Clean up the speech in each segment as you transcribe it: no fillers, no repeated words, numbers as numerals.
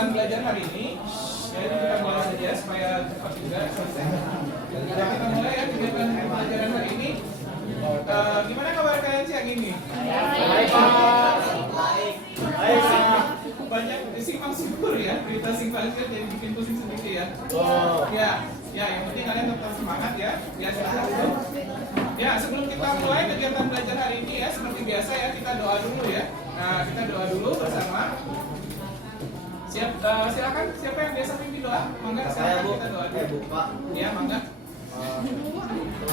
kegiatan belajar hari ini. Jadi kita mulai saja supaya cepat juga selesai. Nah, kita mulai ya kegiatan pembelajaran hari ini. Gimana kabar kalian siang ini? Baik, Pak. Baik, Pak. Banyak simpang siur ya, berita simpang siur jadi bikin pusing sendiri ya. Oh. Ya, yang penting kalian tetap semangat ya. Ya, silahkan dulu. Ya, sebelum kita mulai kegiatan belajar hari ini ya, seperti biasa ya, kita doa dulu ya. Nah, kita doa dulu bersama. Silakan, siapa yang biasa pimpin doa? Mangga, silakan kita doa dulu. Pak. Ya, mangga.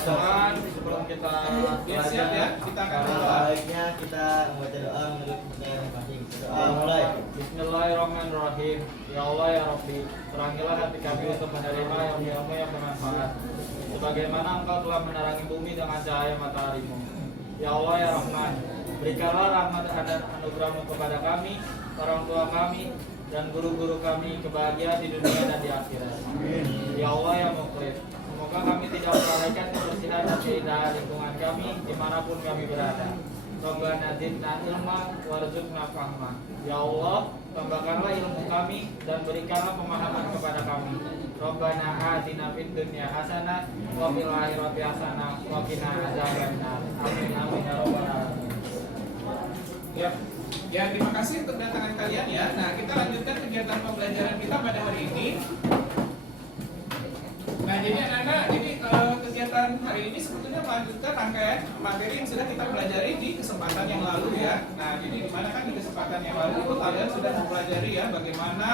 Teman, sebelum kita Ya, siap ya, kita akan berdoa. Baiknya kita membaca doa menurut kepercayaan masing-masing. Doa mulai. Bismillahirrahmanirrahim. Ya Allah ya Rabbi, terangilah hati kami untuk menerima ilmu yang bermanfaat. Sebagaimana Engkau telah menerangi bumi dengan cahaya mataharimu. Ya Allah ya Rahman, berikanlah rahmat dan anugerahmu kepada kami, orang tua kami, dan guru-guru kami kebahagiaan di dunia dan di akhirat. Ya Allah ya Muqlid, semoga kami tidak melalaikan kebersihan dan keindahan lingkungan kami dimanapun kami berada. Rabbana zidna ilma warzuqna fahma. Ya Allah, tambahkanlah ilmu kami dan berikanlah pemahaman kepada kami. Rabbana atina fid dunya hasanah wa fil akhirati hasanah wa qina adzabannar. Amin amin ya rabbal alamin. Ya, terima kasih untuk kedatangan kalian ya. Nah, kita lanjutkan kegiatan pembelajaran kita pada hari ini. Nah, jadi anak-anak, ini kegiatan hari ini sebetulnya melanjutkan rangkaian materi yang sudah kita pelajari di kesempatan yang lalu ya. Nah, jadi dimana kan di kesempatan yang lalu itu kalian sudah mempelajari ya bagaimana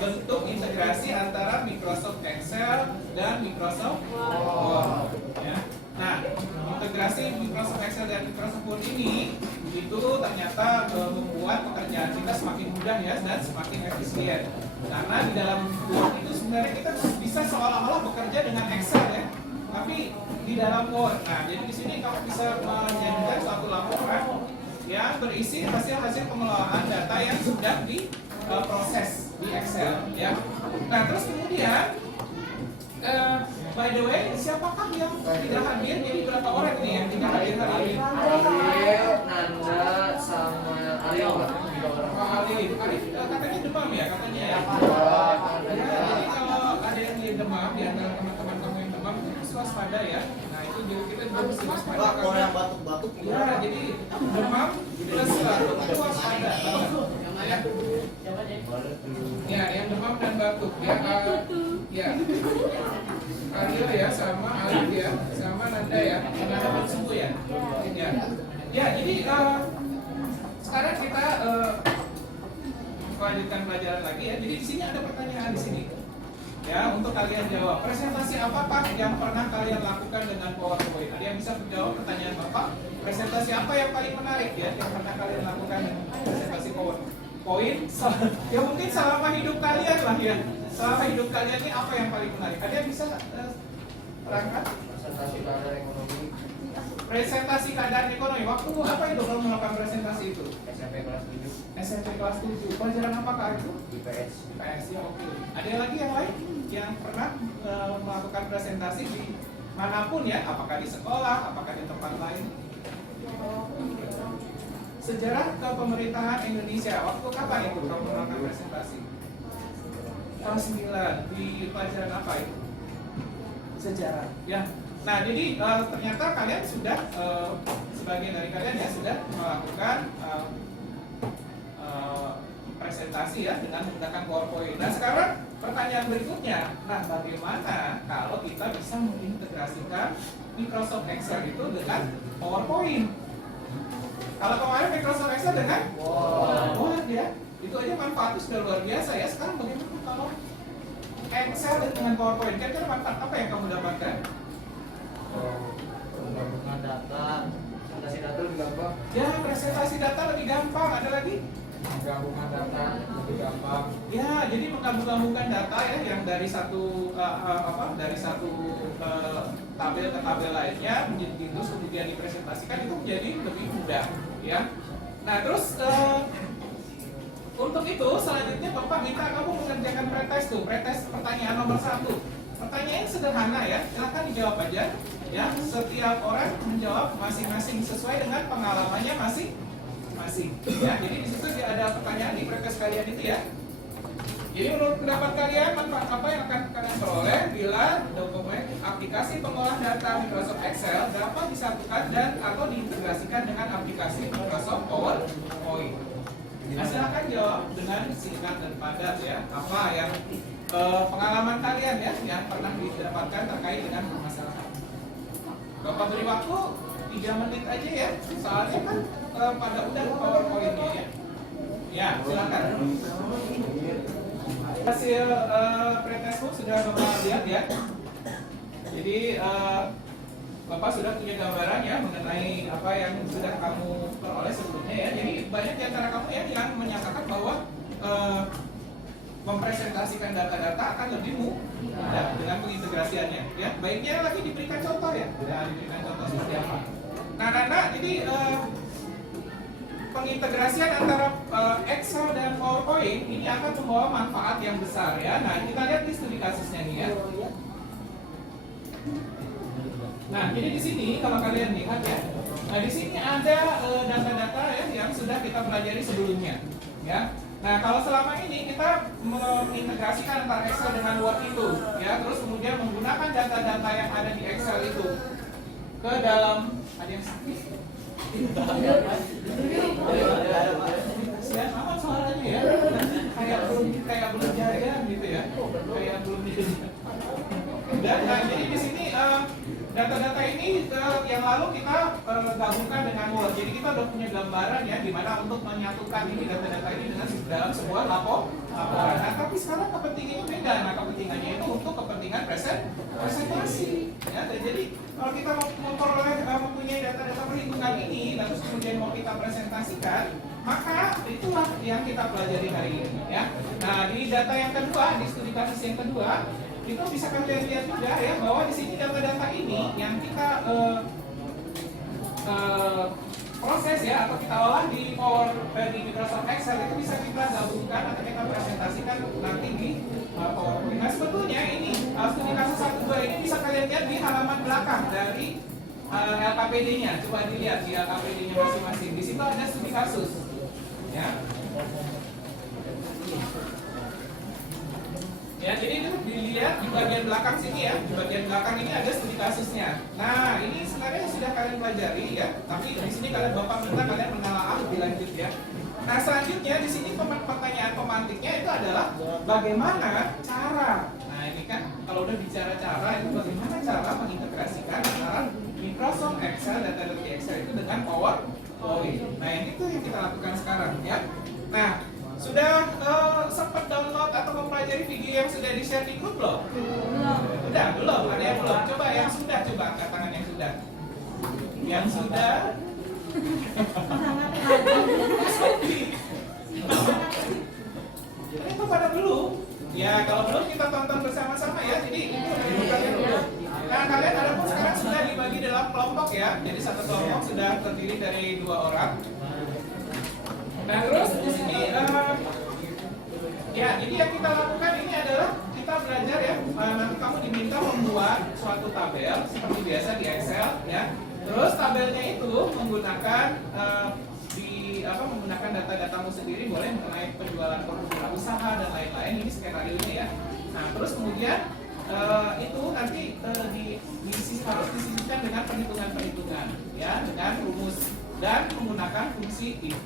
bentuk integrasi antara Microsoft Excel dan Microsoft Word. Ya. Nah, integrasi Microsoft Excel dan Microsoft Word ini itu ternyata membuat pekerjaan kita semakin mudah ya dan semakin efisien. Karena di dalam Word itu sebenarnya kita bisa seolah-olah bekerja dengan Excel ya, tapi di dalam Word. Nah, jadi di sini kamu bisa menjadikan suatu laporan yang berisi hasil-hasil pengelolaan data yang sudah diproses di Excel ya. Nah, terus kemudian by the way, siapakah yang tidak hadir? Jadi berapa orang nih yang tidak hadir hari ini? Nanda sama Aryo. Alif katanya demam ya katanya ya. Jadi kalau ada yang demam di antara teman-teman kamu yang demam, itu waspada ya. Nah itu jadi kita juga mesti waspada. Pak, kalau yang batuk-batuk Ya, jadi demam plus batuk itu waspada. Ya, yang demam dan batuk ya. Ya. Aryo ya sama Alif ya, sama Nanda ya. Nanda belum sembuh ya. Ya. Ya, jadi sekarang kita lanjutkan pelajaran lagi ya. Jadi di sini ada pertanyaan di sini. Ya, untuk kalian jawab. Presentasi apakah yang pernah kalian lakukan dengan PowerPoint? Ada yang bisa menjawab pertanyaan Bapak? Presentasi apa yang paling menarik ya yang pernah kalian lakukan dengan presentasi PowerPoint? Ya mungkin selama hidup kalian lah ya. Selama hidup kalian ini apa yang paling menarik? Ada yang bisa terangkan? Presentasi keadaan ekonomi Presentasi keadaan ekonomi. Waktu apa itu kamu melakukan presentasi itu? SMP kelas 7 SMP kelas 7. Pelajaran apakah itu? IPS. IPS ya, oke. Ada lagi yang lain yang pernah melakukan presentasi di manapun ya? Apakah di sekolah, apakah di tempat lain? Sejarah kepemerintahan Indonesia. Waktu kapan itu kamu melakukan presentasi? Tahun 9. Di pelajaran apa itu? Sejarah. Ya. Nah, jadi ternyata kalian sudah sebagian dari kalian ya sudah melakukan presentasi ya dengan menggunakan PowerPoint. Nah, sekarang pertanyaan berikutnya, nah bagaimana kalau kita bisa mengintegrasikan Microsoft Excel itu dengan PowerPoint? Kalau kemarin Microsoft Excel dengan Word ya, itu aja manfaatnya sudah luar biasa ya. Sekarang bagaimana kalau Excel dengan PowerPoint? Kira-kira manfaat apa yang kamu dapatkan? Penggabungan data, presentasi data lebih gampang. Ya, presentasi data lebih gampang. Ada lagi? Menggabungkan data lebih gampang. Ya, jadi menggabung-gabungkan data ya yang dari satu tabel ke tabel lainnya menjadi terus kemudian dipresentasikan itu menjadi lebih mudah ya. Nah, terus untuk itu selanjutnya Bapak minta kamu mengerjakan pretest tuh, pretest pertanyaan nomor 1. Pertanyaan sederhana ya, silahkan dijawab aja ya. Setiap orang menjawab masing-masing sesuai dengan pengalamannya masing-masing ya. Jadi di situ ada pertanyaan di pretest kalian itu ya. Jadi menurut pendapat kalian, manfaat apa yang akan kalian peroleh bila dokumen aplikasi pengolah data Microsoft Excel dapat disatukan dan atau diintegrasikan dengan aplikasi Microsoft PowerPoint? Nah, silahkan jawab dengan singkat dan padat ya. Apa yang pengalaman kalian ya yang pernah didapatkan terkait dengan permasalahan. Bapak beri waktu 3 menit aja ya. Soalnya kan pada udah PowerPoint-nya ya. Ya, silakan. Hasil pretestku sudah Bapak lihat ya. Jadi Bapak sudah punya gambaran ya mengenai apa yang sudah kamu peroleh sebelumnya ya. Jadi banyak di antara kamu ya yang menyatakan bahwa mempresentasikan data-data akan lebih mudah dengan pengintegrasiannya ya. Baiknya lagi diberikan contoh ya. Nah, diberikan contoh seperti apa. Nah, Nana, jadi pengintegrasian antara Excel dan PowerPoint ini akan membawa manfaat yang besar ya. Nah, kita lihat di studi kasusnya nih ya. Nah, jadi di sini kalau kalian lihat ya, nah di sini ada data-data ya yang sudah kita pelajari sebelumnya, ya. Nah, kalau selama ini kita mengintegrasikan antara Excel dengan Word itu, ya, terus kemudian menggunakan data-data yang ada di Excel itu ke dalam ada yang sakit. Ya, sama suaranya ya, kayak belum jajan gitu ya, kayak belum jajan. Dan nah, jadi di sini data-data ini yang lalu kita gabungkan dengan Word. Jadi kita udah punya gambaran ya, di mana untuk menyatukan ini data-data ini dengan dalam sebuah laporan. Nah, tapi sekarang kepentingannya beda. Nah, kepentingannya itu untuk kepentingan presentasi. Ya, jadi kalau kita mempunyai data-data perhitungan ini, terus kemudian mau kita presentasikan, maka itulah yang kita pelajari hari ini. Ya. Nah, di data yang kedua, di studi kasus yang kedua, itu bisa kalian lihat juga ya bahwa di sini data-data ini yang kita proses ya atau kita olah di Microsoft Excel itu bisa kita gabungkan atau kita presentasikan nanti di PowerPoint. Nah, sebetulnya ini studi kasus 1-2 ini bisa kalian lihat di halaman belakang dari LKPD-nya. Coba dilihat di LKPD-nya masing-masing. Di situ ada studi kasus. Ya. Ya, jadi itu dilihat di bagian belakang sini ya. Di bagian belakang ini ada studi kasusnya. Nah, ini sebenarnya sudah kalian pelajari ya. Tapi di sini Bapak minta kalian menelaah lebih lanjut ya. Nah, selanjutnya di sini pertanyaan pemantiknya itu adalah bagaimana cara. Nah, ini kan kalau udah bicara cara itu bagaimana cara mengintegrasikan antara Microsoft Excel dan data Excel itu dengan PowerPoint. Nah, yang itu yang kita lakukan sekarang ya. Nah, sudah sempat download atau mempelajari video yang sudah di-share di grup belum? Udah, belum? Ada yang belum? Coba yang sudah, coba angkat tangan yang sudah. Yang sudah? Itu pada belum? Ya, kalau belum kita tonton bersama-sama ya. Jadi itu kalian dulu. Nah, kalian ada pun sekarang sudah dibagi dalam kelompok ya. Jadi satu kelompok sudah terdiri dari 2 orang. Nah, terus di sini ya, jadi yang kita lakukan ini adalah kita belajar ya. Nanti kamu diminta membuat suatu tabel seperti biasa di Excel ya. Terus tabelnya itu menggunakan menggunakan data-datamu sendiri, boleh mengenai penjualan produk usaha dan lain-lain. Ini skenario-nya ya. Nah, terus kemudian itu nanti harus disisihkan dengan perhitungan-perhitungan ya, dengan rumus dan menggunakan fungsi if.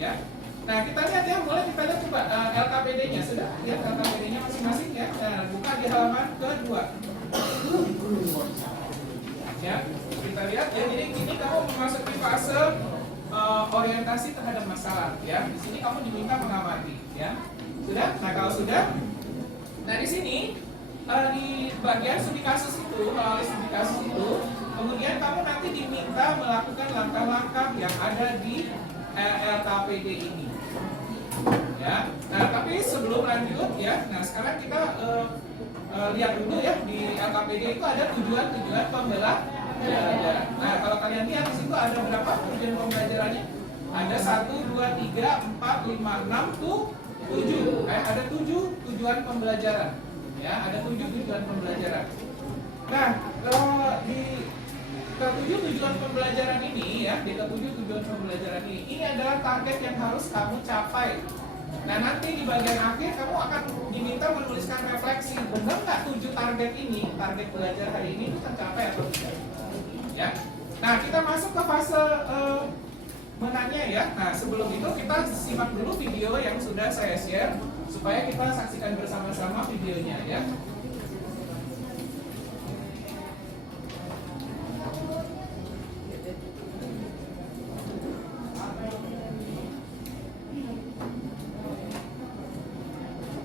Ya. Nah, kita lihat ya, boleh kita lihat coba LKPD-nya. Sudah lihat LKPD-nya masing-masing ya. Nah, buka di halaman kedua. Ya, kita lihat ya. Jadi ini kamu memasuki fase orientasi terhadap masalah ya. Di sini kamu diminta mengamati ya. Sudah? Nah, kalau sudah, nah di sini di bagian studi kasus itu, melalui studi kasus itu, kemudian kamu nanti diminta melakukan langkah-langkah yang ada di LKPD ini, ya. Nah, tapi sebelum lanjut ya, nah sekarang kita lihat dulu ya di LKPD itu ada tujuan-tujuan pembelajaran. Nah, kalau kalian lihat di situ ada berapa tujuan pembelajarannya? Ada 1, 2, 3, 4, 5, 6, 7. Ada 7 tujuan pembelajaran, ya. Ada 7 tujuan pembelajaran. Nah, di ketujuh tujuan pembelajaran ini ya, di ketujuh tujuan pembelajaran ini adalah target yang harus kamu capai Nah nanti di bagian akhir kamu akan diminta menuliskan refleksi, benar nggak 7 target ini, target belajar hari ini itu tercapai atau tidak? Ya. Nah kita masuk ke fase menanya ya. Nah sebelum itu kita simak dulu video yang sudah saya share supaya kita saksikan bersama-sama videonya ya.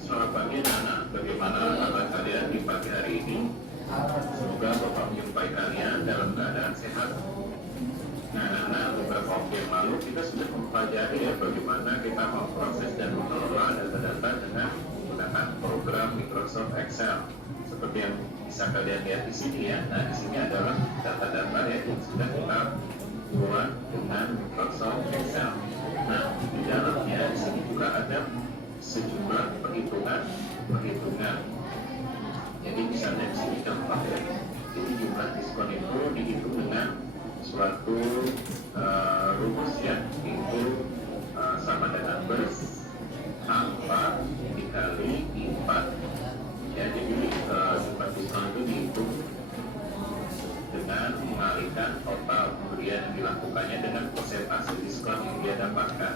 Selamat pagi anak-anak, bagaimana kabar kalian di pagi hari ini? Semoga Bapak menjumpai kalian dalam keadaan sehat. Nah anak-anak, beberapa waktu yang lalu kita sudah mempelajari ya bagaimana kita memproses dan mengelola data-data dengan menggunakan program Microsoft Excel. Seperti yang bisa kalian lihat di sini ya. Nah di sini adalah data-data yang sudah kita buat dengan Microsoft Excel. Nah di dalamnya di sini juga ada sejumlah perhitungan. Jadi misalnya di sini contoh ya, jadi jumlah diskon itu dihitung dengan suatu rumus ya, itu sama dengan alfa dikali 4 ya. Jadi jumlah diskon itu dihitung dengan mengalihkan total pembelian yang dilakukannya dengan persentase diskon yang dia dapatkan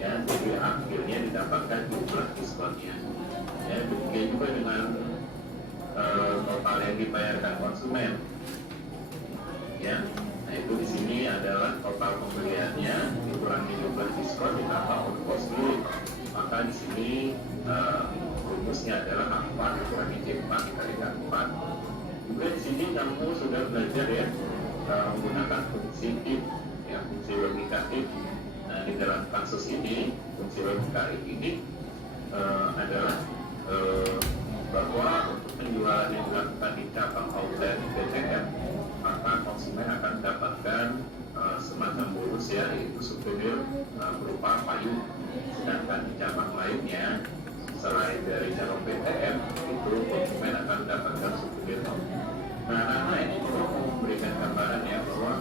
ya. Jadi akhirnya didapatkan jumlah diskonnya ya. Demikian juga dengan total yang dibayarkan konsumen ya. Nah itu di sini adalah total pembeliannya dikurangi jumlah diskon ditambah ongkos beli. Maka di sini rumusnya adalah alfa dikurangi J4 dikalikan 4. Juga di sini kamu sudah belajar ya menggunakan fungsi if ya, fungsi logika if. Nah di dalam kasus ini fungsi logika if ini adalah bahwa untuk penjualan yang dilakukan di cabang outlet BTM, maka konsumen akan mendapatkan semacam bonus ya, yaitu souvenir berupa payung. Sedangkan di cabang lainnya selain dari cabang BTM itu konsumen akan mendapatkan souvenir. Nah, anak-anak ini perlu memberikan gambaran ya bahwa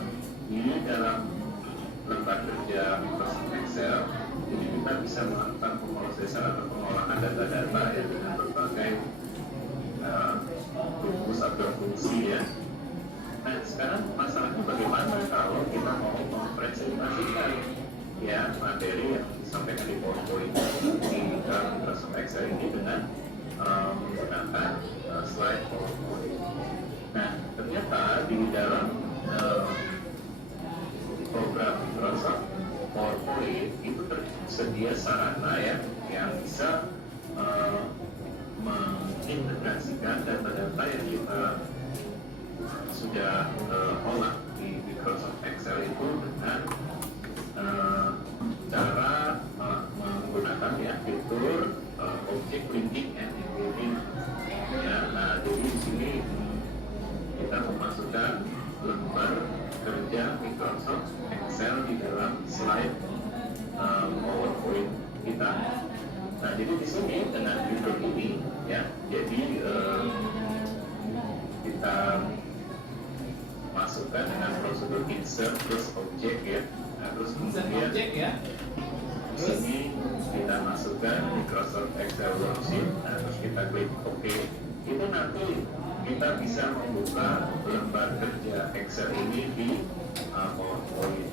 ini dalam lembar kerja Microsoft Excel, jadi kita bisa melakukan pemrosesan atau pengolahan data-data ya dengan berbagai rumus atau fungsi ya. Nah sekarang masalahnya bagaimana kalau kita mau mempresentasikan ya materi yang disampaikan di PowerPoint di Microsoft Excel ini dengan menggunakan slide PowerPoint. Nah ternyata di dalam program Microsoft PowerPoint itu tersedia sarana ya yang bisa mengintegrasikan data-data yang kita sudah olah di Microsoft Excel itu dengan cara menggunakan ya fitur object linking and embedding ya. Nah jadi di sini kita memasukkan lembar kerja Microsoft Excel di dalam slide PowerPoint kita. Nah jadi di sini dengan fitur ini ya, jadi kita masukkan dengan prosedur insert terus object ya. Nah, terus kemudian ya. di sini kita masukkan Microsoft Excel worksheet. Nah, terus kita klik OK. Itu nanti kita bisa membuka lembar kerja Excel ini di PowerPoint.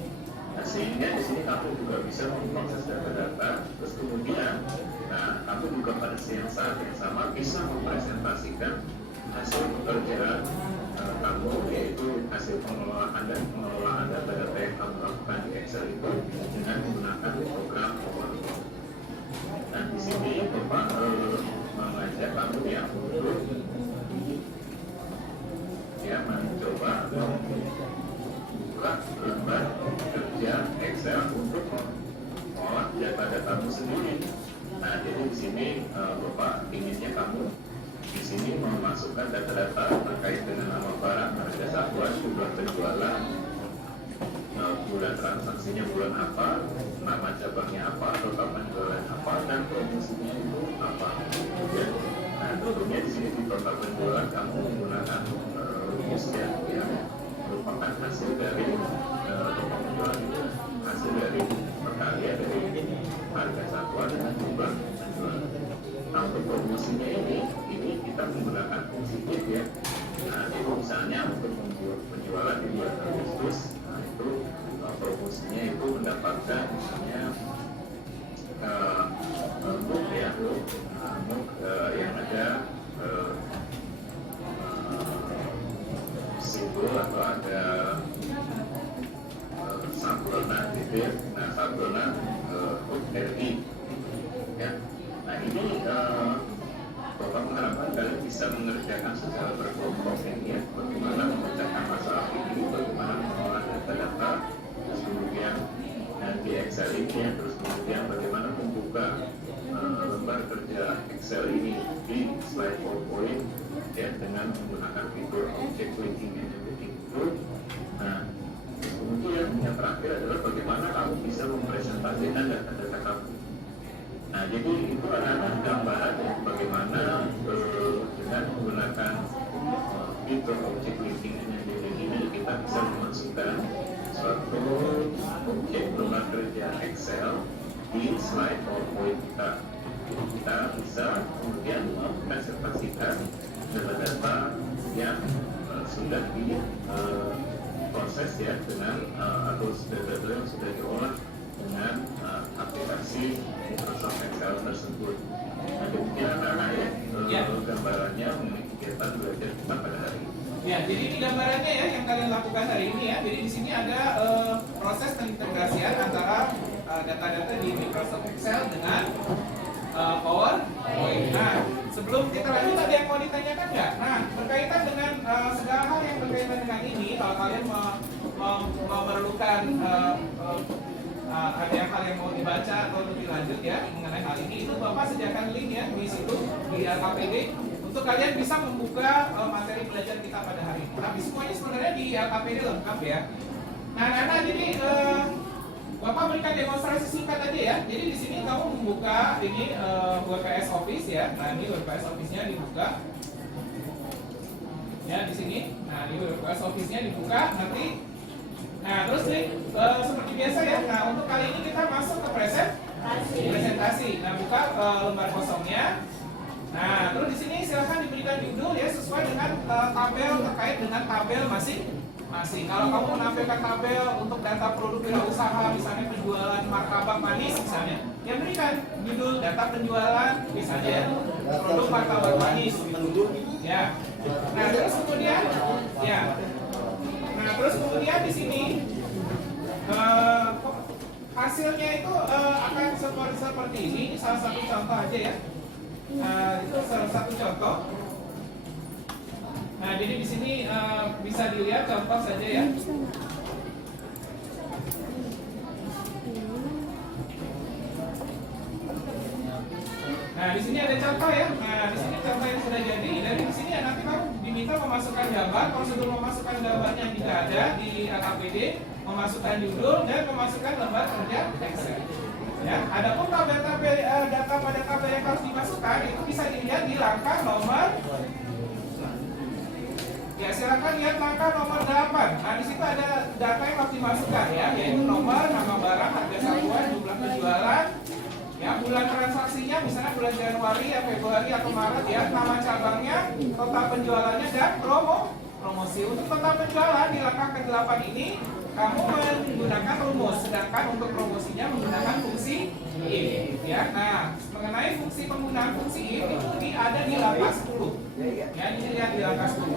Nah, sehingga di sini kamu juga bisa memproses data-data. Terus kemudian, nah kamu juga pada saat yang sama bisa mempresentasikan hasil pekerjaan kamu, yaitu hasil pengelolaan data-data yang kamu lakukan di Excel itu dengan menggunakan program PowerPoint. Nah di sini Bapak mengajak kamu ya untuk ya mencoba membuka lembar kerja Excel untuk mengolah data-datamu sendiri. Nah jadi di sini Bapak inginnya kamu di sini memasukkan data-data terkait dengan nama barang, harga satuan, jumlah penjualan, bulan transaksinya bulan apa, nama cabangnya apa, total penjualan apa, dan promosinya itu apa. Ya. Nah tentunya di sini di total penjualan kamu menggunakan rumus yang merupakan hasil dari total penjualan itu, hasil dari perkalian dari harga satuan dengan jumlah penjualan. Nah, untuk promosinya ini kita menggunakan fungsi if ya. Nah, itu misalnya untuk membuat penjualan di bulan Agustus, nah itu promosinya itu mendapatkan misalnya book ya, book yang ada simbol atau ada sablona gitu ya. Nah, sablona RI ya. Nah, ini Bapak mengharapkan kalian bisa mengerjakan secara berkelompok ini ya, bagaimana memecahkan masalah ini, bagaimana mengolah data-data, terus kemudian di Excel ini ya, terus kemudian bagaimana membuka lembar kerja Excel ini di slide PowerPoint ya, dengan menggunakan fitur object linking and everything itu. Nah, kemudian yang terakhir adalah bagaimana kamu bisa mempresentasikan data-data kamu. Nah, jadi itu adalah gambaran ya, bagaimana dengan menggunakan fitur object linking and everything ini kita bisa memasukkan suatu objek lembar kerja Excel di slide PowerPoint kita. Kita bisa kemudian mempresentasikan data-data yang sudah diproses ya dengan atau data-data yang sudah diolah dengan aplikasi Microsoft Excel tersebut. Nah, demikian ya gambarannya mengenai kegiatan belajar kita pada hari ini. Ya, jadi ini gambarannya ya yang kalian lakukan hari ini ya. Jadi di sini ada proses pengintegrasian antara data-data di Microsoft Excel dengan PowerPoint. Nah, sebelum kita lanjut ada yang mau ditanyakan nggak? Nah, berkaitan dengan segala hal yang berkaitan dengan ini, kalau kalian memerlukan ada yang hal yang mau dibaca atau lebih lanjut ya mengenai hal ini, itu Bapak sediakan link ya di situ di LKPD untuk kalian bisa membuka materi belajar kita pada hari ini. Tapi semuanya sebenarnya di LKPD lengkap ya. Nah, jadi Bapak berikan demonstrasi singkat aja ya. Jadi di sini kamu membuka ini WPS Office ya. Nah, ini WPS Office-nya dibuka. Ya, di sini. Nah, ini WPS Office-nya dibuka nanti. Nah, terus nih seperti biasa ya. Nah, untuk kali ini kita masuk ke presentasi. Nah, buka lembar kosongnya. Nah, terus di sini silakan diberikan judul ya sesuai dengan tabel terkait dengan tabel masing-masing. Kalau kamu menampilkan tabel untuk data produk wirausaha, misalnya penjualan martabak manis misalnya, ya berikan judul data penjualan misalnya ya, produk martabak manis gitu. Ya. Nah, terus kemudian ya. Nah, terus kemudian di sini hasilnya itu akan seperti ini. Ini salah satu contoh aja ya. Itu salah satu contoh. Nah, jadi di sini bisa dilihat contoh saja ya. Nah, di sini ada contoh ya. Nah, di sini contoh yang sudah jadi. Dan di sini ya nanti kamu diminta memasukkan gambar. Prosedur memasukkan gambarnya jika ada di LKPD, memasukkan judul dan memasukkan lembar kerja Excel. Ya, adapun tabel-tabel data pada tabel yang harus dimasukkan itu bisa dilihat di langkah nomor. Ya, silakan lihat langkah nomor 8. Nah, di situ ada data yang harus dimasukkan ya, yaitu nomor, nama barang, harga satuan, jumlah penjualan, ya, bulan transaksinya, misalnya bulan Januari, ya, Februari atau Maret ya, nama cabangnya, total penjualannya dan promosi. Untuk total penjualan di langkah ke-8 ini kamu menggunakan rumus, sedangkan untuk promosinya menggunakan fungsi if ya. Nah, mengenai fungsi penggunaan fungsi if itu ada di langkah 10. Ya, ini lihat di langkah 10.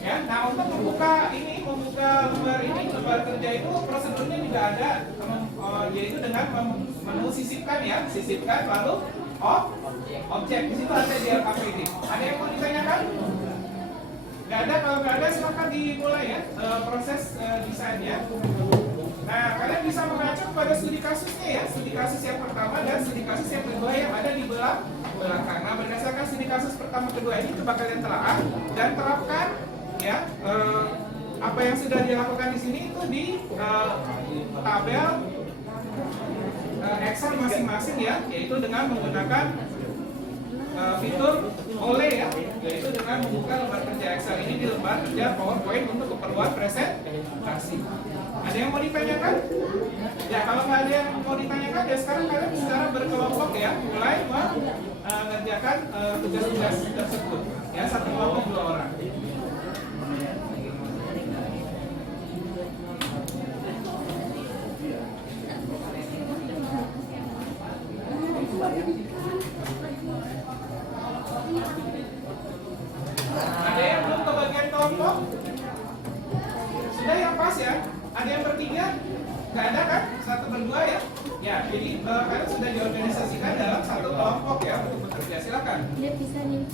Ya, nah untuk membuka lembar kerja itu prosedurnya juga ada, yaitu dengan menu sisipkan ya, sisipkan lalu objek di situ ada di LKPD. Ada yang mau ditanyakan? Nggak ada, kalau nggak ada silakan dimulai ya proses desainnya. Nah, kalian bisa mengacu pada studi kasusnya ya, studi kasus yang pertama dan studi kasus yang kedua yang ada di belakang. Nah, berdasarkan studi kasus pertama kedua ini coba kalian telaah dan terapkan ya apa yang sudah dilakukan di sini itu di tabel Excel masing-masing ya, yaitu dengan menggunakan fitur oleh ya, yaitu dengan membuka lembar kerja Excel ini di lembar kerja PowerPoint untuk keperluan presentasi. Ada yang mau ditanyakan? Ya, kalau nggak ada yang mau ditanyakan, ya sekarang kalian secara berkelompok ya, mulai mengerjakan tugas-tugas tersebut. Ya, satu kelompok 2 orang. Ada yang belum kebagian kelompok? Sudah yang pas ya? Ada yang bertiga? Nggak ada kan? 1 berdua ya? Ya, jadi kalian sudah diorganisasikan dalam satu kelompok ya untuk bekerja. Silakan. Dia bisa nih.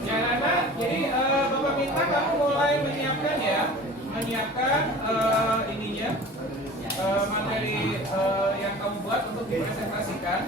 Ya Nana, jadi Bapak minta kamu mulai menyiapkan ya, menyiapkan ininya materi yang kamu buat untuk dipresentasikan.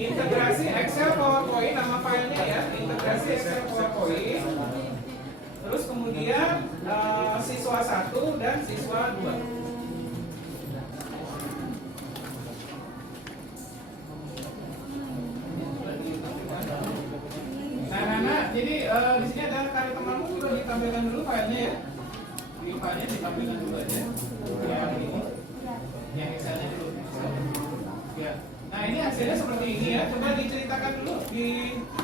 Integrasi Excel PowerPoint, nama filenya ya, integrasi Excel PowerPoint. Terus kemudian siswa 1 dan siswa 2. Nah, Nana, jadi di sini ada karya temanmu juga ditampilkan dulu filenya ya. Di filenya ditampilkan dulu aja. Yang ini, yang Excelnya dulu. Ya. Nah, ini hasilnya seperti ini ya. Coba diceritakan dulu di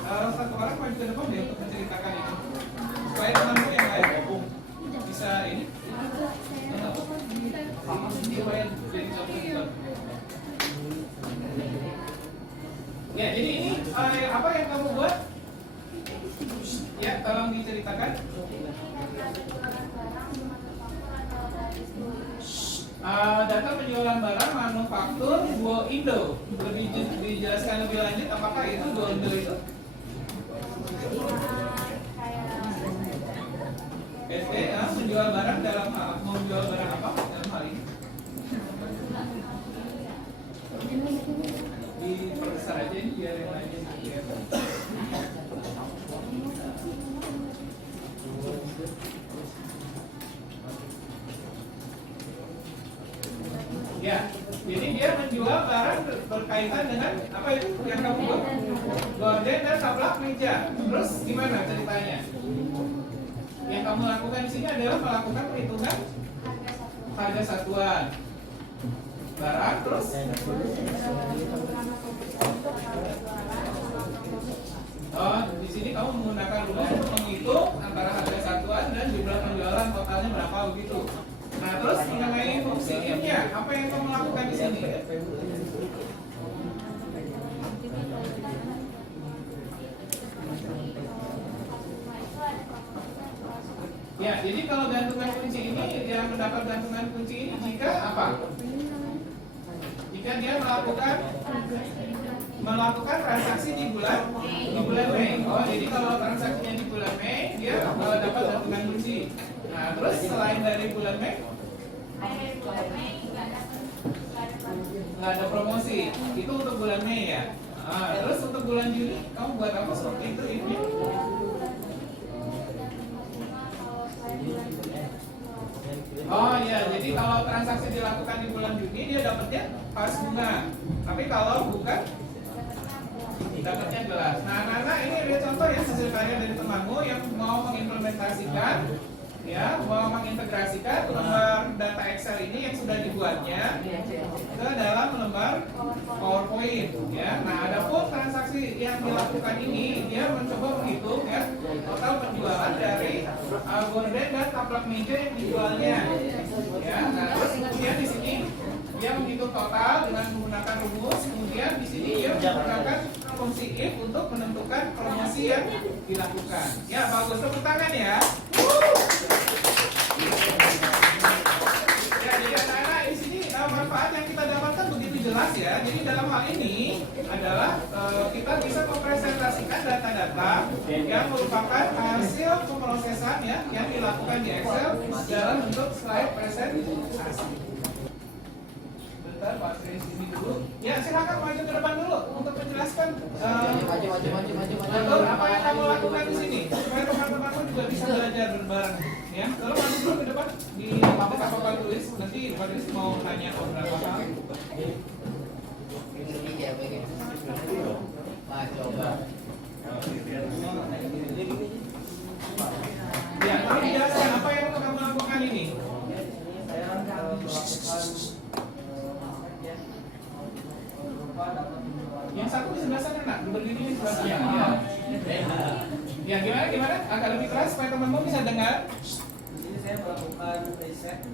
satu orang maju ke depan deh untuk menceritakan ini. Supaya temanmu yang lain bisa ini. Ya, jadi ini apa yang kamu buat? Ya, tolong diceritakan. Data penjualan barang manufaktur Duo Indo. Lebih dijelaskan lebih lanjut apakah itu Duo Indo itu? PT menjual barang dalam menjual barang apa dalam hal ini? Diperbesar aja ini biar yang lainnya kelihatan. Ya, jadi dia menjual barang berkaitan dengan apa itu yang kamu buat? Gorden dan taplak meja. Terus gimana ceritanya? Yang kamu lakukan di sini adalah melakukan perhitungan harga satuan barang, terus di sini kamu menggunakan rumus untuk menghitung antara harga satuan dan jumlah penjualan totalnya berapa begitu. Nah, terus mengenai fungsi if-nya, apa yang kamu lakukan di sini? Ya, jadi kalau gantungan kunci ini dia mendapat gantungan kunci ini jika apa? Jika dia melakukan transaksi di bulan Mei. Oh, jadi kalau transaksinya di bulan Mei, dia dapat gantungan kunci. Nah, terus selain dari bulan Mei, nggak ada promosi. Itu untuk bulan Mei ya. Nah, terus untuk bulan Juni, kamu buat apa seperti itu ini? Oh iya, jadi kalau transaksi dilakukan di bulan Juni dia dapatnya pas bunga. Tapi kalau bukan dapatnya gelas. Nah, Nana ini ada contoh ya hasil karya dari temanmu yang mau mengimplementasikan mau mengintegrasikan lembar data Excel ini yang sudah dibuatnya ke dalam lembar PowerPoint ya. Nah, adapun transaksi yang dilakukan ini dia mencoba menghitung ya total penjualan dari gorden dan taplak meja yang dijualnya ya. Nah, terus kemudian di sini dia menghitung total dengan menggunakan rumus. Kemudian di sini dia menggunakan fungsi if untuk menentukan promosi yang dilakukan. Ya, bagus, tepuk tangan ya. Ya, jadi anak-anak di sini manfaat yang kita dapatkan begitu jelas ya. Jadi dalam hal ini adalah kita bisa mempresentasikan data-data yang merupakan hasil pemrosesan ya yang dilakukan di Excel dalam bentuk slide presentasi. Bentar, Pak Kris ini dulu. Ya, silakan maju ke depan dulu untuk menjelaskan. Maju. Apa yang kamu lakukan di sini? Supaya teman-temanmu juga bisa belajar bareng. Ya, lalu maju dulu ke depan di apa Pak tulis. Nanti Pak Kris mau tanya beberapa hal. Ya, kamu jelaskan apa yang kamu lakukan ini? Yang satu di sebelah sana nak, berdiri di sebelah sana. Ya, gimana? Agak lebih keras supaya teman-teman bisa dengar. Di sini saya melakukan riset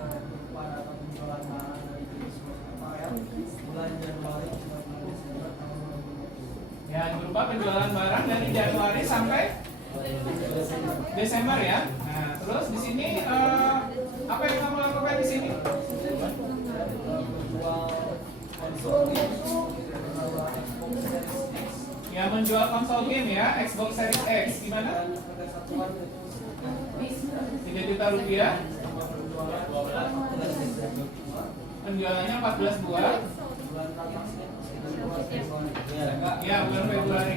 berupa data penjualan barang dari Israel bulan Januari sampai Desember tahun 2020. Ya, berupa penjualan barang dari Januari sampai Desember ya. Nah, terus di sini apa yang kamu lakukan di sini? Ya, menjual konsol game ya, Xbox Series X. Gimana? 3 juta rupiah. Penjualannya 14 buah. Ya, bulan Februari.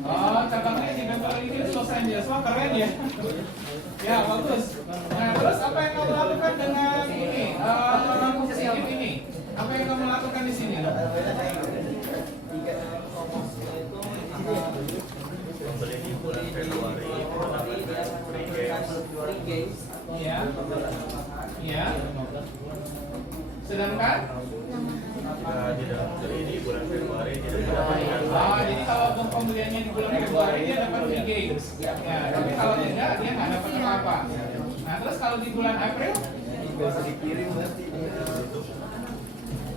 Oh, cabangnya di Beverly Hills, Los Angeles. Wah, keren ya. Ya, bagus. Nah, terus apa yang kamu lakukan dengan ini? Ini. Apa yang kamu lakukan di sini? Membeli di bulan Februari mendapatkan free games. Iya. Iya. Sedangkan Di dalam beli di bulan Februari tidak mendapatkan. jadi kalau pembeliannya di bulan Februari dia dapat free games. Ya, tapi kalau tidak dia nggak dapat apa-apa. Nah, terus kalau di bulan April Bisa dikirim nanti.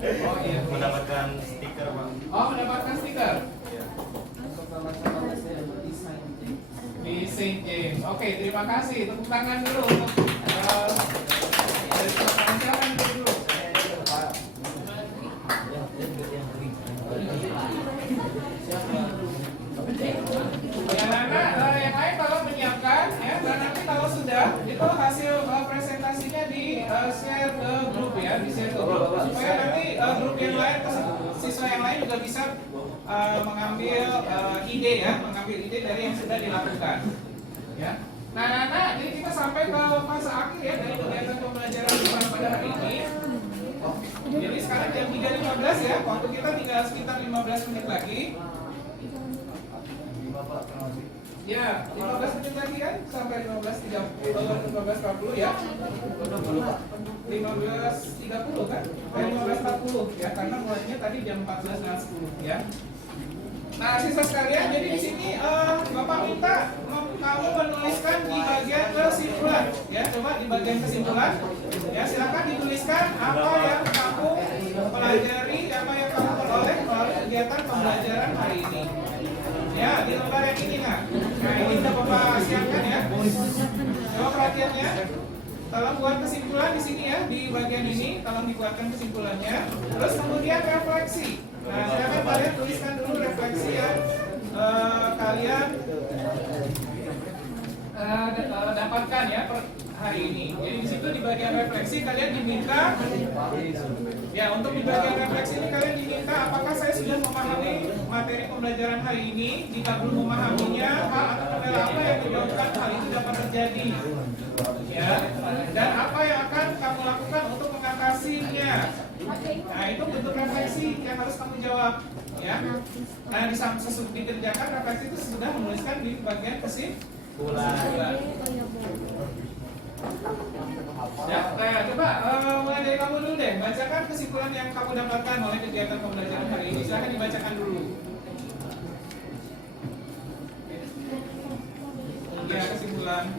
oh iya, Mendapatkan stiker, Bang. oh mendapatkan stiker Ya. di Saint James. Oke, terima kasih. Tepuk tangan dulu untuk dari teman-teman. Silakan dulu. Ya, Nana, yang lain kalau menyiapkan ya, dan nanti kalau sudah itu hasil presentasinya di share ke grup ya, di share ke grup supaya nanti grup yang lain, siswa yang lain juga bisa mengambil ide dari yang sudah dilakukan. Ya. Nah, Nana, jadi kita sampai ke fase akhir ya dari kegiatan pembelajaran pada hari ini. Jadi sekarang jam 3.15 ya, waktu kita tinggal sekitar 15 menit lagi. Ya, 15 menit lagi kan sampai 15.40 ya. 15.30 kan? 15.40 ya, karena mulainya tadi jam 14.10 ya. Nah, siswa sekalian, jadi di sini Bapak minta kamu menuliskan di bagian kesimpulan ya. Coba di bagian kesimpulan ya, silakan dituliskan apa yang kamu pelajari, apa yang kamu peroleh melalui kegiatan pembelajaran hari ini. Ya, di lembar yang ini nah. Nah, ini sudah Bapak siapkan ya. Coba perhatiannya. Tolong buat kesimpulan di sini ya, di bagian ini. Tolong dibuatkan kesimpulannya. Terus kemudian refleksi. Nah, silakan kalian tuliskan dulu refleksi ya. Kalian dapatkan ya per hari ini. Jadi di situ di bagian refleksi kalian diminta ya, untuk di bagian refleksi ini kalian diminta apakah saya sudah memahami materi pembelajaran hari ini. Jika belum memahaminya, hal atau kendala apa yang menyebabkan hal itu dapat terjadi ya, dan apa yang akan kamu lakukan untuk mengatasinya. Nah, itu bentuk refleksi yang harus kamu jawab ya. Nah, dikerjakan refleksi itu sudah menuliskan di bagian kesimpulan. Ya, nah, coba mulai dari kamu dulu deh. Bacakan kesimpulan yang kamu dapatkan oleh kegiatan pembelajaran hari ini. Silahkan dibacakan dulu. Ya, kesimpulan.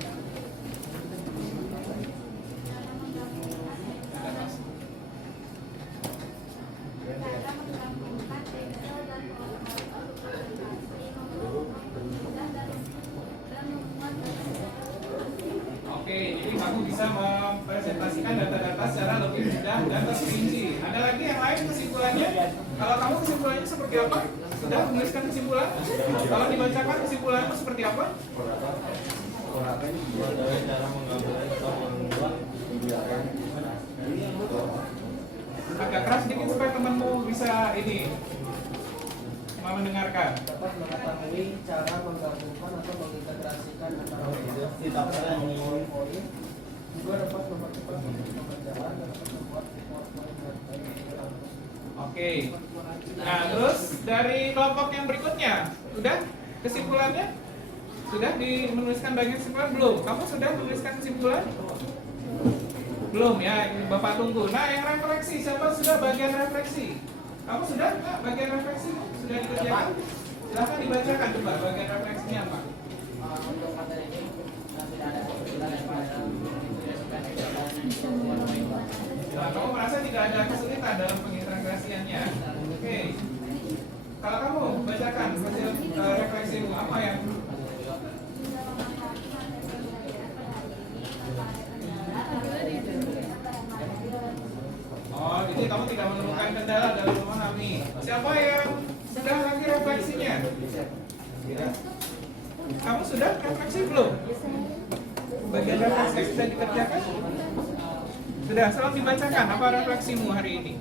Oke, jadi kamu bisa mempresentasikan data-data secara lebih mudah dan terperinci. Ada lagi yang lain kesimpulannya? Kalau kamu kesimpulannya seperti apa? Sudah menuliskan kesimpulan? Kalau dibacakan kesimpulannya seperti apa? Cara mengambil atau membuat Agak keras sedikit supaya temanmu bisa ini mendengarkan. Dapat mengetahui cara menggabungkan atau mengintegrasikan antara poin-poin. Juga dapat mempercepat pekerjaan dan dapat membuat PowerPoint dan diagram. Oke. Nah, terus dari kelompok yang berikutnya, sudah kesimpulannya? Sudah menuliskan bagian kesimpulan belum? Kamu sudah menuliskan kesimpulan? Belum ya, Bapak tunggu. Nah, yang refleksi, siapa sudah bagian refleksi? Kamu sudah nggak bagian refleksi? Sudah dikerjakan? Silahkan dibacakan coba bagian refleksinya apa? Untuk materi ini tidak ada kesulitan pada Nah, kamu merasa tidak ada kesulitan dalam pengintegrasiannya? Oke. Kalau kamu bacakan hasil refleksimu apa yang oh, jadi kamu tidak menemukan kendala dalam memahami. Siapa yang sudah lagi refleksinya? Kamu sudah refleksi belum? Bagian refleksi sudah dikerjakan? Sudah, selalu dibacakan apa refleksimu hari ini?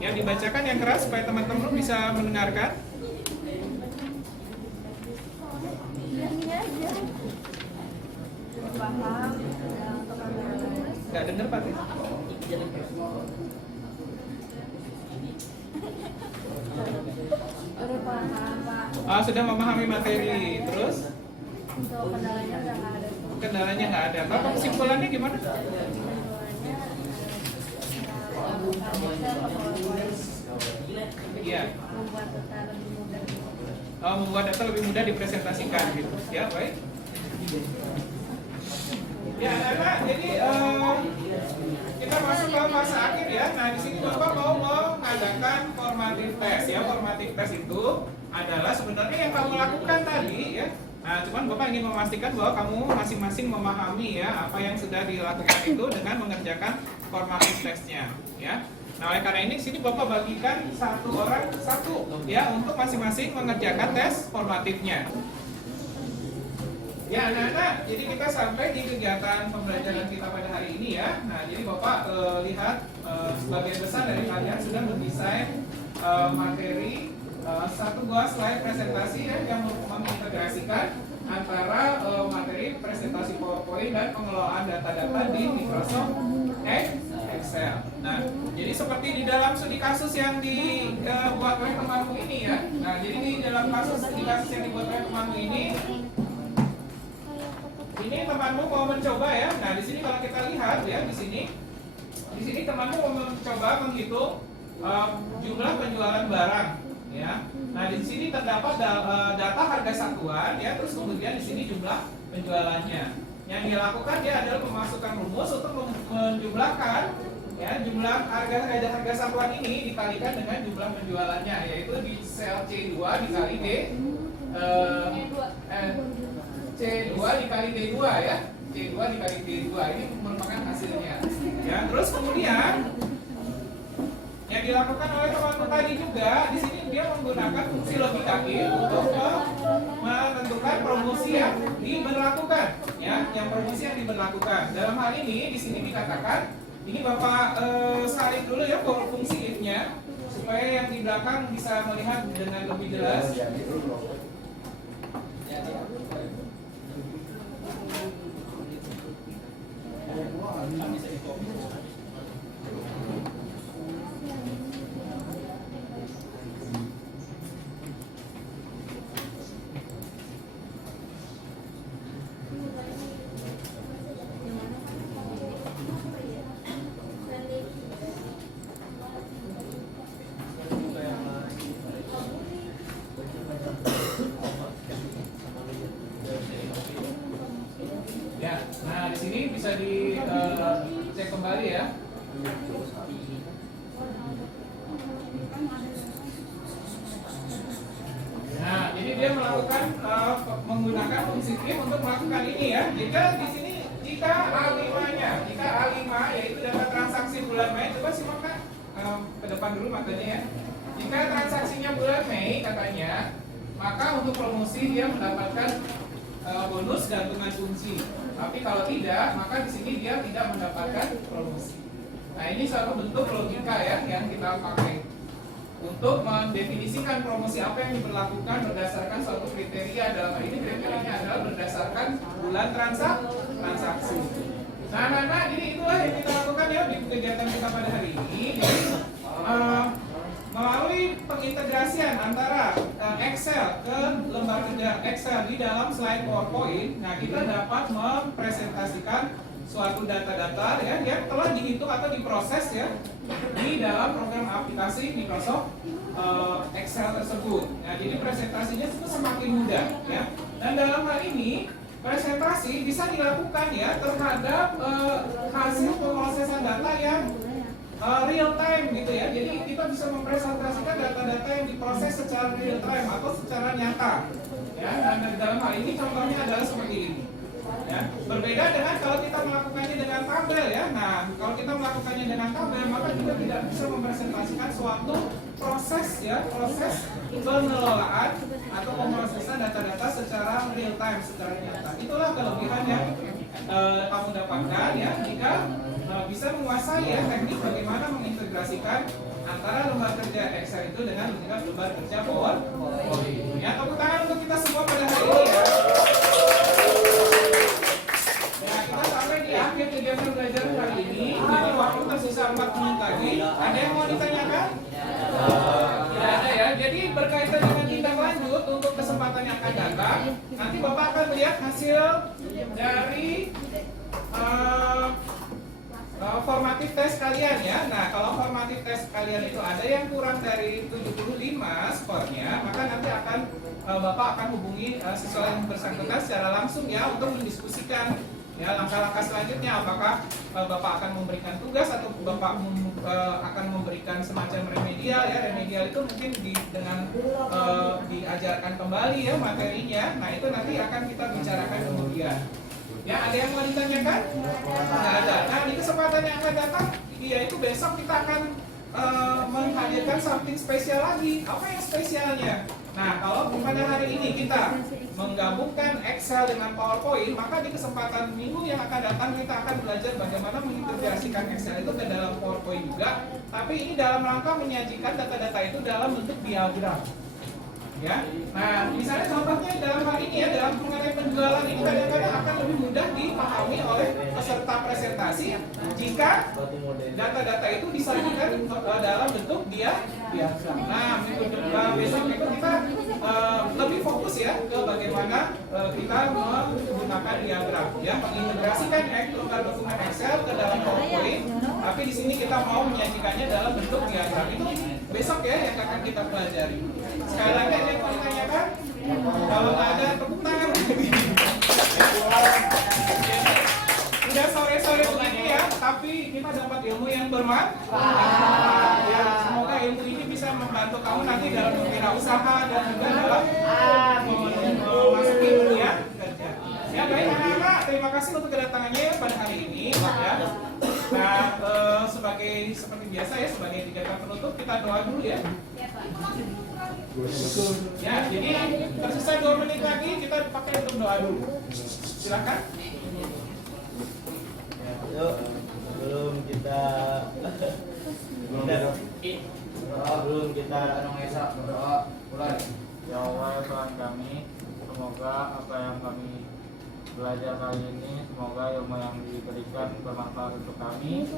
Ya, dibacakan yang keras supaya teman-teman bisa mendengarkan. Gak dengar Pak? Sudah memahami materi. Terus? Untuk kendalanya udah nggak ada. Kendalanya nggak ada. Kalau kesimpulannya gimana? Iya. Membuat data lebih mudah. Membuat data lebih mudah dipresentasikan gitu. Ya, baik. Ya, anak, jadi kita masuk ke fase akhir ya. Nah, di sini Bapak mau mengadakan formative test ya. Formative test itu adalah sebenarnya yang kamu lakukan tadi ya. Nah, cuman Bapak ingin memastikan bahwa kamu masing-masing memahami ya apa yang sudah dilakukan itu dengan mengerjakan formative testnya ya. Nah, oleh karena ini sini Bapak bagikan satu orang satu ya untuk masing-masing mengerjakan tes formatifnya. Ya, anak-anak, jadi kita sampai di kegiatan pembelajaran kita pada hari ini ya. Nah, jadi Bapak lihat sebagian besar dari kalian sudah mendesain materi satu buah slide presentasi ya, yang mengintegrasikan antara materi presentasi PowerPoint dan pengelolaan data-data di Microsoft Excel. Nah, jadi seperti di dalam studi kasus yang dibuat oleh temanmu ini ya. Nah, jadi di dalam studi kasus yang dibuat oleh temanmu ini temanmu mau mencoba ya. Nah, di sini kalau kita lihat ya di sini temanmu mau mencoba menghitung jumlah penjualan barang ya. Nah, di sini terdapat data harga satuan ya, terus kemudian di sini jumlah penjualannya. Yang dilakukan dia adalah memasukkan rumus untuk menjumlahkan ya jumlah harga satuan ini dikalikan dengan jumlah penjualannya, yaitu di sel C2 dikali C2 dikali D2 ya. C2 dikali D2 ini merupakan hasilnya. Ya, terus kemudian yang dilakukan oleh teman-teman tadi juga di sini dia menggunakan fungsi logika if untuk menentukan promosi yang diberlakukan, ya, yang promosi yang diberlakukan. Dalam hal ini di sini dikatakan, ini Bapak salin dulu ya fungsi if-nya supaya yang di belakang bisa melihat dengan lebih jelas. Ya, nah di sini bisa dicek kembali ya. Nah, jadi dia melakukan menggunakan fungsi if untuk melakukan ini ya. Jika A5 yaitu data transaksi bulan Mei, coba simak Kak, ke depan dulu makanya ya. Jika transaksinya bulan Mei katanya, maka untuk promosi dia mendapatkan bonus gantungan kunci. Tapi kalau tidak, maka di sini dia tidak mendapatkan promosi. Nah, ini suatu bentuk logika ya yang kita pakai untuk mendefinisikan promosi apa yang diberlakukan berdasarkan suatu kriteria. Dalam hal ini kriterianya adalah berdasarkan bulan transaksi. Nah, jadi itulah yang kita lakukan ya di kegiatan kita pada hari ini. Jadi, melalui pengintegrasian antara Excel ke lembar kerja Excel di dalam slide PowerPoint, nah kita dapat mempresentasikan suatu data-data ya yang telah dihitung atau diproses ya di dalam program aplikasi Microsoft Excel tersebut. Nah, jadi presentasinya itu semakin mudah ya. Dan dalam hal ini presentasi bisa dilakukan ya terhadap hasil pemrosesan data yang real time gitu ya. Jadi kita bisa mempresentasikan data-data yang diproses secara real time atau secara nyata. Ya, dan dalam hal ini contohnya adalah seperti ini. Ya, berbeda dengan kalau kita melakukannya dengan tabel ya. Nah, kalau kita melakukannya dengan tabel maka kita tidak bisa mempresentasikan suatu proses ya, proses pengelolaan atau pemrosesan data-data secara real time, secara nyata. Itulah kelebihan yang kamu dapatkan ya jika bisa menguasai ya teknik bagaimana mengintegrasikan antara lembar kerja Excel itu dengan lembar kerja PowerPoint. Ya, tepuk tangan untuk kita semua pada hari ini ya. Nah, kita sampai di akhir kegiatan belajar hari ini. Jadi waktu tersisa 4 menit lagi. Ada yang mau ditanyakan? Tidak ada ya. Jadi berkaitan dengan tindak lanjut untuk kesempatan yang akan datang, nanti Bapak akan melihat hasil dari formatif tes kalian ya. Nah, kalau formatif tes kalian itu ada yang kurang dari 75 skornya, maka nanti akan Bapak akan hubungi siswa yang bersangkutan secara langsung ya untuk mendiskusikan ya langkah-langkah selanjutnya, apakah Bapak akan memberikan tugas atau Bapak akan memberikan semacam remedial ya. Remedial itu mungkin dengan diajarkan kembali ya materinya. Nah, itu nanti akan kita bicarakan kemudian. Ya, ada yang mau ditanyakan? Nggak ada. Nah, di kesempatan yang akan datang, yaitu besok kita akan menghadirkan something spesial lagi. Apa yang spesialnya? Nah, kalau pada hari ini kita menggabungkan Excel dengan PowerPoint, maka di kesempatan minggu yang akan datang kita akan belajar bagaimana mengintegrasikan Excel itu ke dalam PowerPoint juga. Tapi ini dalam rangka menyajikan data-data itu dalam bentuk diagram. Ya, nah misalnya contohnya dalam hal ini ya, dalam mengenai penjualan ini kadang-kadang akan lebih mudah dipahami oleh peserta presentasi jika data-data itu disajikan dalam bentuk diagram. Nah, minggu depan besok itu kita lebih fokus ya ke bagaimana kita menggunakan diagram, ya, mengintegrasikan dokumen Excel ke dalam PowerPoint. Tapi di sini kita mau menyajikannya dalam bentuk diagram. Itu besok ya yang akan kita pelajari. Sekali lagi ada yang mau ditanyakan? Kalau nggak ada, tepuk tangan. Udah sore-sore sore begini ya, tapi kita dapat ilmu yang bermanfaat. Ya, semoga ilmu ini bisa membantu kamu nanti dalam berwirausaha dan juga dalam memasuki dunia kerja. Ya baik anak-anak, terima kasih untuk kedatangannya pada hari ini. Ya. Nah, seperti biasa ya, sebagai kegiatan penutup kita doa dulu ya. Ya, Pak. Ya, jadi tersisa 2 menit lagi kita pakai untuk doa dulu. Silakan. Yuk, belum kita berdoa, mulai. Ya Allah ya Tuhan kami, semoga apa yang kami belajar kali ini, semoga ilmu yang diberikan bermanfaat untuk kami,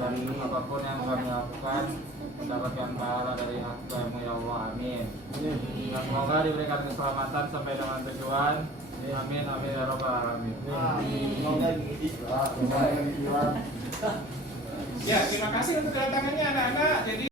dan apapun yang kami lakukan mendapatkan pahala dari hatimu ya Allah, amin. Dan semoga diberikan keselamatan sampai dengan tujuan, amin amin ya robbal alamin. Semoga gitu. Ya, terima kasih untuk kedatangannya anak-anak. Jadi